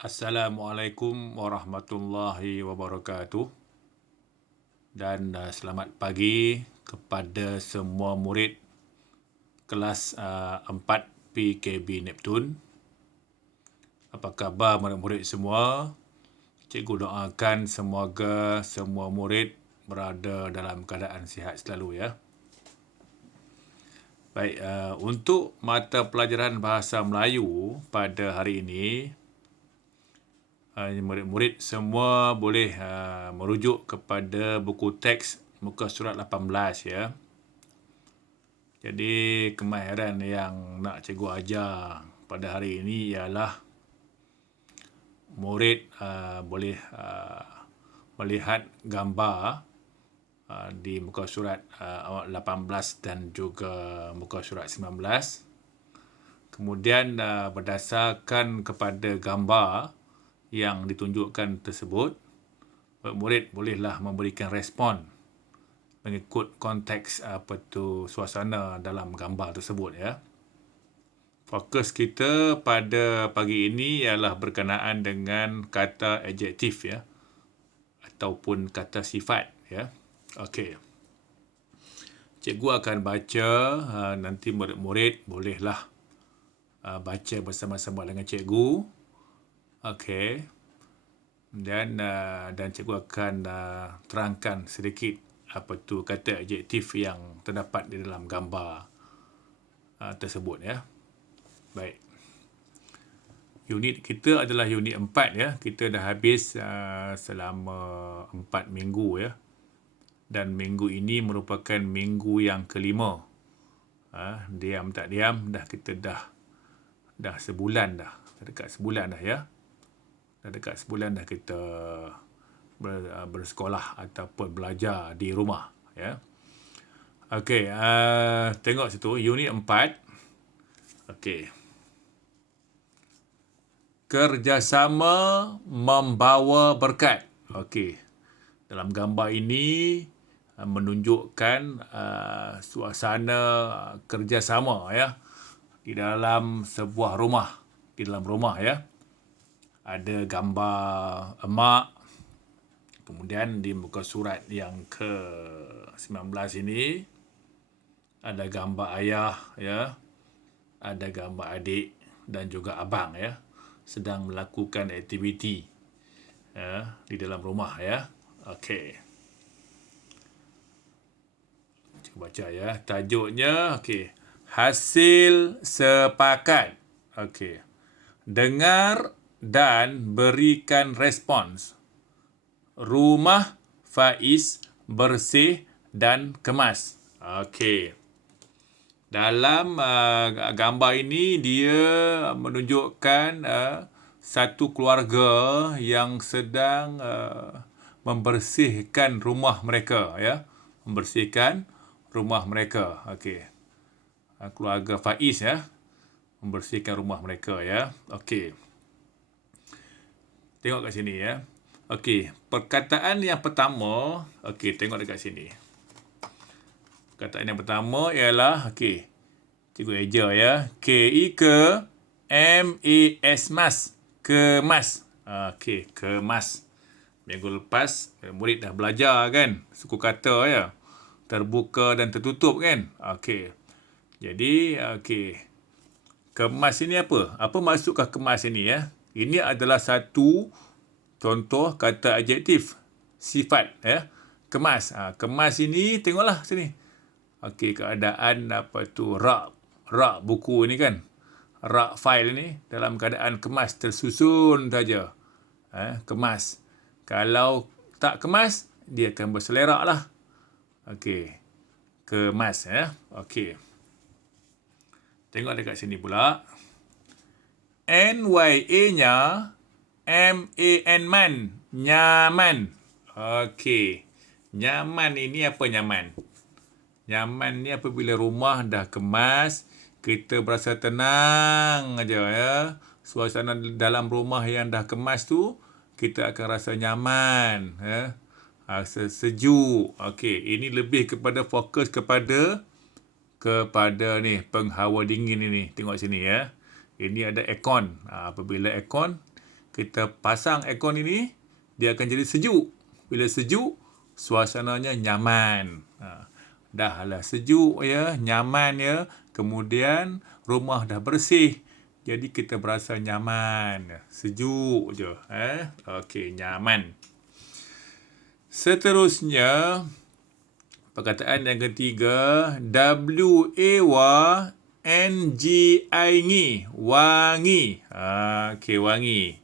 Assalamualaikum warahmatullahi wabarakatuh dan selamat pagi kepada semua murid kelas 4 PKB Neptun. Apa khabar murid-murid semua? Cikgu doakan semoga semua murid berada dalam keadaan sihat selalu ya. Baik, untuk mata pelajaran bahasa Melayu pada hari ini, murid-murid semua boleh merujuk kepada buku teks muka surat 18 ya. Jadi kemahiran yang nak cikgu ajar pada hari ini ialah murid boleh melihat gambar di muka surat 18 dan juga muka surat 19. Kemudian berdasarkan kepada gambar yang ditunjukkan tersebut, murid bolehlah memberikan respon mengikut konteks suasana dalam gambar tersebut ya. Fokus kita pada pagi ini ialah berkenaan dengan kata adjektif ya, ataupun kata sifat ya. Okey. Cikgu akan baca, nanti murid-murid bolehlah baca bersama-sama dengan cikgu. Okey. Dan cikgu akan terangkan sedikit kata adjektif yang terdapat di dalam gambar tersebut ya. Baik. Unit kita adalah unit 4 ya. Kita dah habis selama 4 minggu ya. Dan minggu ini merupakan minggu yang kelima. Diam tak diam kita dah sebulan dah. Dekat sebulan dah ya. Dah dekat sebulan dah kita bersekolah ataupun belajar di rumah ya. Okey, tengok situ unit 4. Okey. Kerjasama membawa berkat. Okey. Dalam gambar ini menunjukkan suasana kerjasama ya di dalam sebuah rumah. Di dalam rumah ya. Ada gambar emak. Kemudian di muka surat yang ke-19 ini ada gambar ayah ya. Ada gambar adik dan juga abang ya. Sedang melakukan aktiviti ya, di dalam rumah ya. Okey. Cuba baca ya. Tajuknya okey. Hasil sepakat. Okey. Dengar dan berikan respons. Rumah Faiz bersih dan kemas. Okey. Dalam gambar ini dia menunjukkan satu keluarga yang sedang membersihkan rumah mereka ya. Membersihkan rumah mereka. Okey. Keluarga Faiz ya. Membersihkan rumah mereka ya. Okey. Tengok kat sini ya. Okey, perkataan yang pertama, okey, tengok dekat sini. Perkataan yang pertama ialah okey. Cikgu eja ya. K-E-M-A-S mas. Kemas. Okey, kemas. Minggu lepas murid dah belajar kan, suku kata ya. Terbuka dan tertutup kan. Okey. Jadi okey. Kemas ini apa? Apa maksudkah kemas ini ya? Ini adalah satu contoh kata adjektif, sifat ya. Kemas. Kemas ini tengoklah sini. Okey, keadaan rak buku ni kan. Rak fail ni dalam keadaan kemas, tersusun saja. Kemas. Kalau tak kemas, dia akan berselerak lah. Okey. Kemas ya. Okey. Tengok dekat sini pula. NYA-nya MAN man. Nyaman. Okey. Nyaman ini apa nyaman? Nyaman ni apabila rumah dah kemas, kita berasa tenang aja ya. Suasana dalam rumah yang dah kemas tu, kita akan rasa nyaman ya. Rasa sejuk. Okey, ini lebih kepada fokus kepada ni penghawa dingin ini. Tengok sini ya. Ini ada aircon. Apabila aircon, kita pasang aircon ini, dia akan jadi sejuk. Bila sejuk, suasananya nyaman. Dah lah sejuk ya, nyaman ya. Kemudian rumah dah bersih. Jadi kita berasa nyaman. Sejuk je. Okey, nyaman. Seterusnya, perkataan yang ketiga, W-A-N-G-I-N-G. Wangi. Okey, wangi.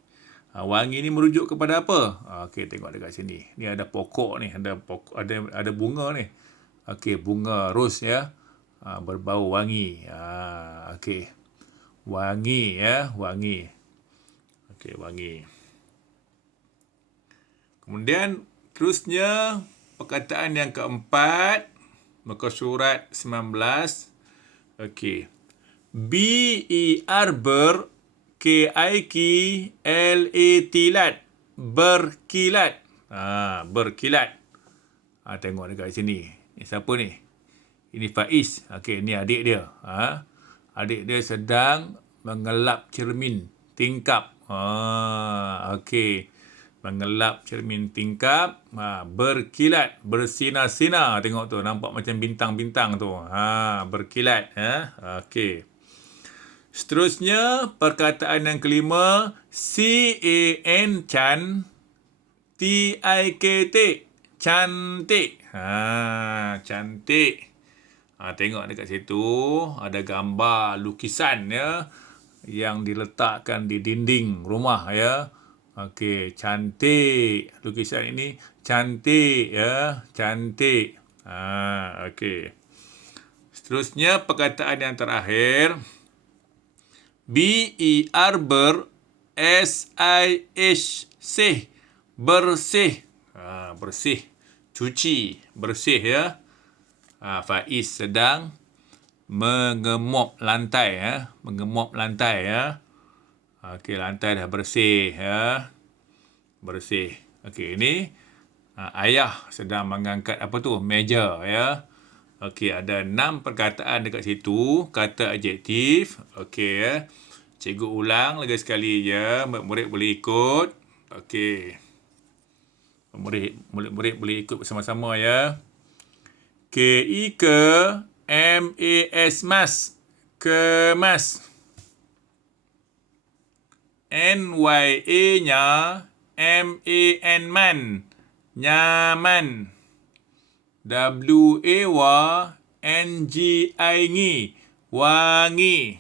Wangi ni merujuk kepada apa? Okey, tengok dekat sini. Ni ada pokok ni, ada bunga ni. Okey, bunga ros ya. Berbau wangi. Okey. Wangi ya, wangi. Okey, wangi. Kemudian terusnya perkataan yang keempat, muka surat 19. Okey. B-E-R ber K-I-K-L-A-T-lat. Berkilat. Berkilat. Tengok dekat sini. Ni siapa ni? Ini Faiz. Okey, ni adik dia. Adik dia sedang mengelap cermin tingkap. Okey. Mengelap cermin tingkap. Berkilat. Bersinar-sinar. Tengok tu. Nampak macam bintang-bintang tu. Berkilat. Okey. Seterusnya, perkataan yang kelima. C-A-N, Chan. T-I-K-T. Cantik. Cantik. Tengok dekat situ. Ada gambar lukisan ya. Yang diletakkan di dinding rumah ya. Okey, cantik. Lukisan ini cantik ya. Cantik. Okey. Seterusnya, perkataan yang terakhir. B-E-R ber S-I-H sih. Bersih. Bersih. Cuci. Bersih ya. Faiz sedang mengemop lantai ya. Mengemop lantai ya. Okey, lantai dah bersih ya. Bersih. Okey, ini ayah sedang mengangkat apa tu? Meja ya. Okey, ada 6 perkataan dekat situ, kata adjektif. Okey ya. Cikgu ulang lagi sekali ya. Murid boleh ikut. Okey. Murid boleh ikut bersama-sama ya. K-I-K-M-A-S mas. Kemas. N-Y-A-nya M-A-N man. Nyaman. W-A-Y-N-G-I-N-G. Wangi.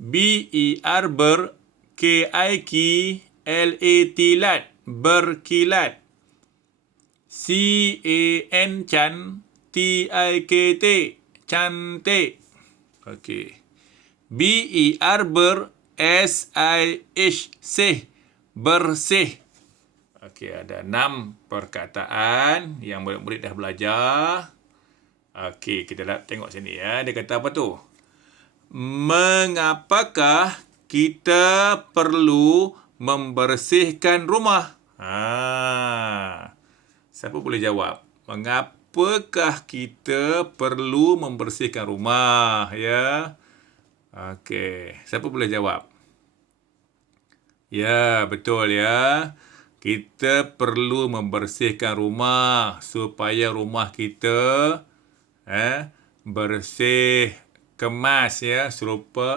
B-E-R ber K-I-K-L-A-T lat. Berkilat. C-A-N Chan. T-I-K-T. Cantik. Okey. B-E-R ber S-I-H sih. Bersih. Okey, ada 6 perkataan yang murid-murid dah belajar. Okey, kita tengok sini ya. Dia kata apa tu? Mengapakah kita perlu membersihkan rumah? Siapa boleh jawab? Mengapakah kita perlu membersihkan rumah? Ya. Okey, siapa boleh jawab? Ya, betul ya. Kita perlu membersihkan rumah supaya rumah kita bersih, kemas ya,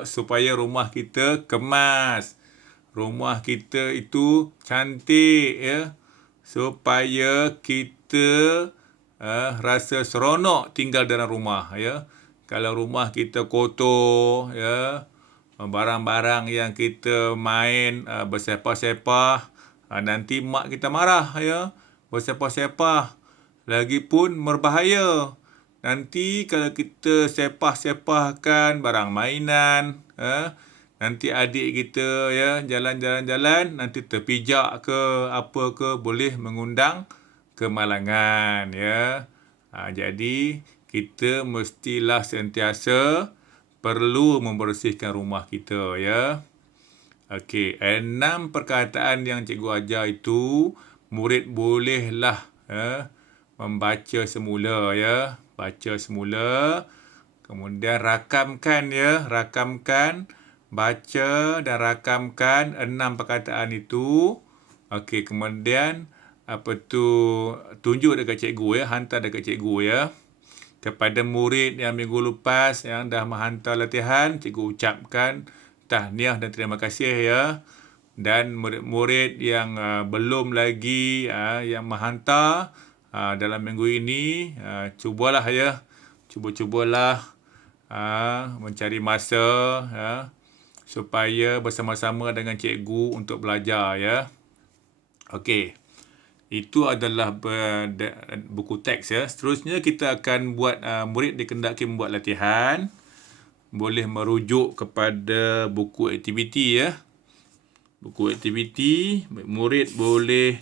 supaya rumah kita kemas. Rumah kita itu cantik ya, supaya kita rasa seronok tinggal dalam rumah ya. Kalau rumah kita kotor ya, barang-barang yang kita main bersepah-sepah, nanti mak kita marah ya. Bersepah-sepah lagipun berbahaya. Nanti kalau kita sepah-sepahkan barang mainan, nanti adik kita ya jalan-jalan-jalan, nanti terpijak ke apa ke, boleh mengundang kemalangan ya. Jadi kita mestilah sentiasa perlu membersihkan rumah kita ya. Okey, 6 perkataan yang cikgu ajar itu murid bolehlah membaca semula ya. Baca semula. Kemudian rakamkan ya. Rakamkan baca dan rakamkan 6 perkataan itu. Okey, kemudian tunjuk dekat cikgu ya, hantar dekat cikgu ya. Kepada murid yang minggu lepas yang dah menghantar latihan, cikgu ucapkan tahniah dan terima kasih ya. Dan murid-murid yang belum lagi yang menghantar dalam minggu ini, cubalah ya. Cubalah mencari masa ya, supaya bersama-sama dengan cikgu untuk belajar ya. Okey. Itu adalah buku teks ya. Seterusnya kita akan buat murid dikendaki membuat latihan. Boleh merujuk kepada buku aktiviti ya. Buku aktiviti, murid boleh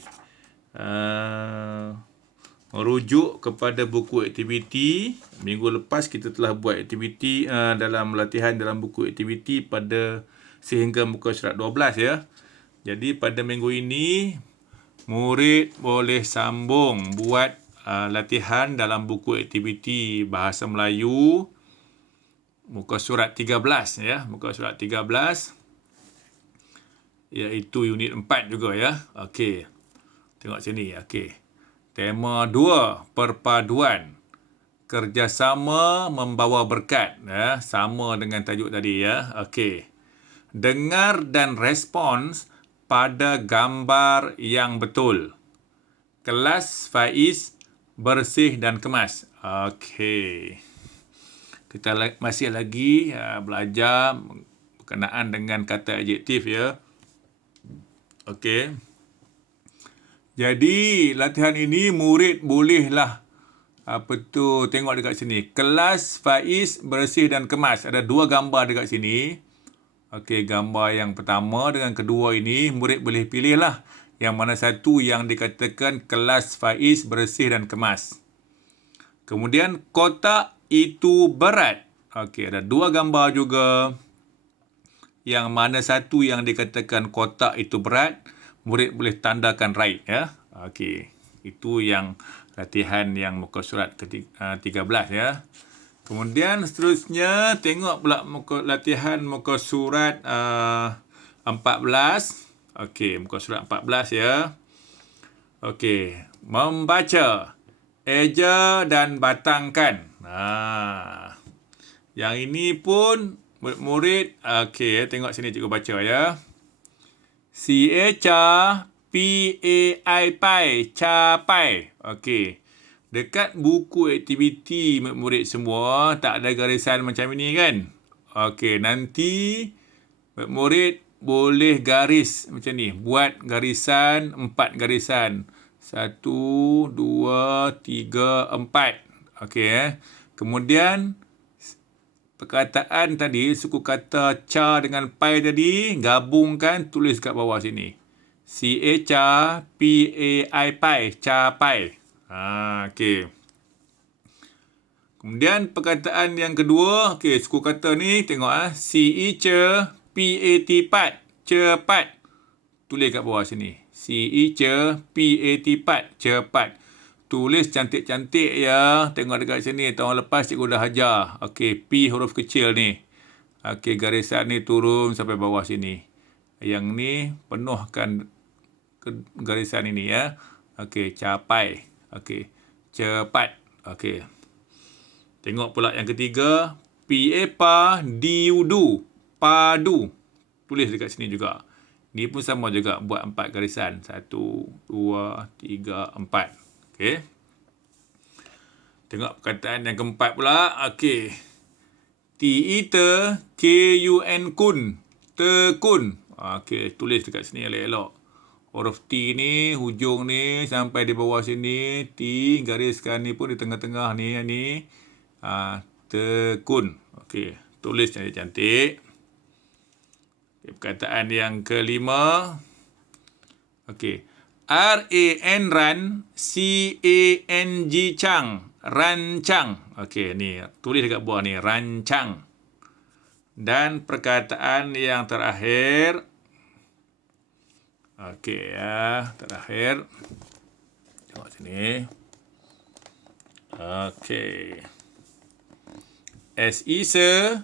merujuk kepada buku aktiviti. Minggu lepas kita telah buat aktiviti dalam latihan dalam buku aktiviti pada sehingga muka surat 12 ya. Jadi pada minggu ini murid boleh sambung buat latihan dalam buku aktiviti Bahasa Melayu muka surat 13 ya, muka surat 13 iaitu unit 4 juga ya. Okey. Tengok sini. Okey. Tema 2, perpaduan. Kerjasama membawa berkat ya, sama dengan tajuk tadi ya. Okey. Dengar dan respons pada gambar yang betul. Kelas Faiz bersih dan kemas. Okey. Kita masih lagi belajar berkenaan dengan kata adjektif ya. Okey. Jadi latihan ini murid bolehlah tengok dekat sini. Kelas Faiz bersih dan kemas. Ada 2 gambar dekat sini. Okey, gambar yang pertama dengan kedua ini murid boleh pilihlah yang mana satu yang dikatakan kelas Faiz bersih dan kemas. Kemudian kotak itu berat. Okey, ada 2 gambar juga. Yang mana satu yang dikatakan kotak itu berat, murid boleh tandakan right ya. Okey, itu yang latihan yang muka surat 13 ya. Kemudian seterusnya tengok pula latihan muka surat 14. Okey, muka surat 14 ya. Okey, membaca, eja dan batangkan. Yang ini pun murid-murid, okey, tengok sini cikgu baca ya. C-A-C-A, P-A-I, pai, capai. Okey. Dekat buku aktiviti murid semua tak ada garisan macam ini kan? Okey, nanti murid boleh garis macam ni. Buat garisan, 4 garisan. 1, 2, 3, 4. Okey. Kemudian perkataan tadi, suku kata ca dengan pai tadi, gabungkan, tulis kat bawah sini. C-A-C-A, P-A-I, pai, capai. Okey. Kemudian perkataan yang kedua, okey, suku kata ni tengok C-E-C, P-A-T, pat, cepat. Tulis kat bawah sini. C-E-C, P-A-T, pat, cepat. Tulis cantik-cantik ya. Tengok dekat sini, tahun lepas cikgu dah ajar. Okey, P huruf kecil ni. Okey, garisan ni turun sampai bawah sini. Yang ni penuhkan garisan ini ya. Okey, capai. Okey, cepat. Okey. Tengok pula yang ketiga. P-A-Pa, D-U-Du. Padu. Tulis dekat sini juga. Ni pun sama juga. Buat 4 garisan. 1, 2, 3, 4. Okey. Tengok perkataan yang keempat pula. Okey. T-E-T, K-U-N, kun. Tekun. Okey, tulis dekat sini elok-elok. Huruf T ni, hujung ni sampai di bawah sini. T, gariskan ni pun di tengah-tengah ni. Tekun. Okey, tulis cantik-cantik. Okay, perkataan yang kelima. Okey. R-A-N, ran. C-A-N-G, cang. Rancang. Okey, ni. Tulis dekat bawah ni. Rancang. Dan perkataan yang terakhir. Okey ya, terakhir. Tengok sini. Okey. S-I-S-E,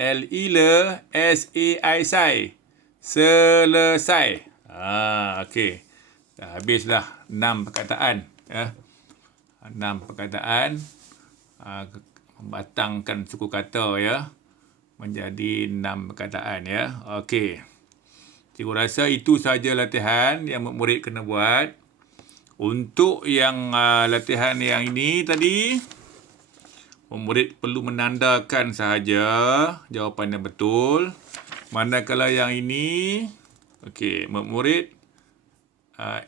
L-I-L-E, S-A-I-S-I. Selesai. Okey. Dah habislah 6 perkataan. Ya. 6 perkataan. Membatangkan suku kata ya. Menjadi 6 perkataan ya. Okey. Cikgu rasa itu sahaja latihan yang murid kena buat. Untuk yang latihan yang ini tadi, murid perlu menandakan sahaja jawapan yang betul. Manakala yang ini, okey, murid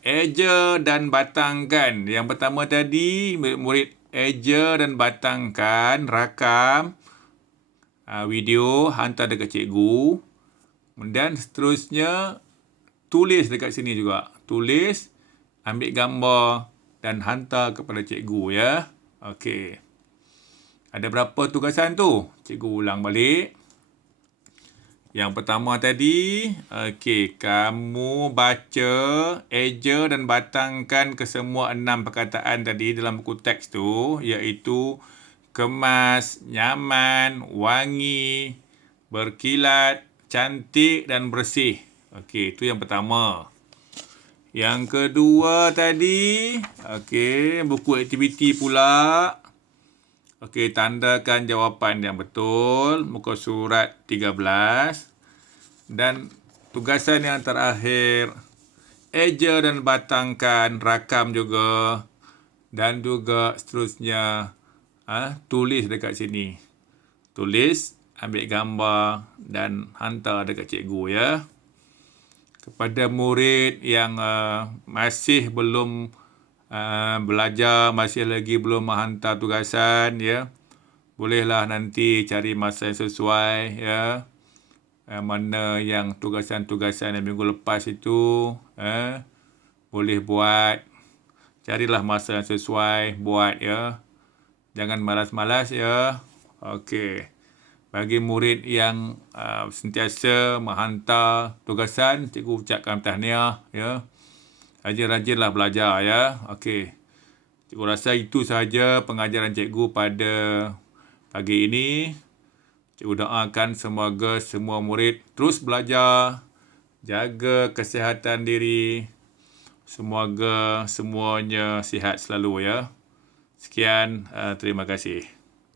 eja dan batangkan. Yang pertama tadi, murid eja dan batangkan, rakam video, hantar dekat cikgu. Dan seterusnya, tulis dekat sini juga. Tulis, ambil gambar dan hantar kepada cikgu ya. Okey. Ada berapa tugasan tu? Cikgu ulang balik. Yang pertama tadi, okey, kamu baca, eja dan batangkan kesemua 6 perkataan tadi dalam buku teks tu, iaitu kemas, nyaman, wangi, berkilat, cantik dan bersih. Okey, itu yang pertama. Yang kedua tadi, okey, buku aktiviti pula. Okey, tandakan jawapan yang betul, muka surat 13. Dan tugasan yang terakhir, eja dan batangkan, rakam juga. Dan juga seterusnya, tulis dekat sini. Tulis, ambil gambar dan hantar dekat cikgu ya. Kepada murid yang masih belum belajar, masih lagi belum menghantar tugasan ya, bolehlah nanti cari masa yang sesuai ya. Mana yang tugasan-tugasan yang minggu lepas itu boleh buat. Carilah masa yang sesuai buat ya. Jangan malas-malas ya. Okey. Bagi murid yang sentiasa menghantar tugasan, cikgu ucapkan tahniah ya. Rajin-rajinlah belajar ya. Okey. Cikgu rasa itu sahaja pengajaran cikgu pada pagi ini. Cikgu doakan semoga semua murid terus belajar, jaga kesihatan diri. Semoga semuanya sihat selalu ya. Sekian, terima kasih.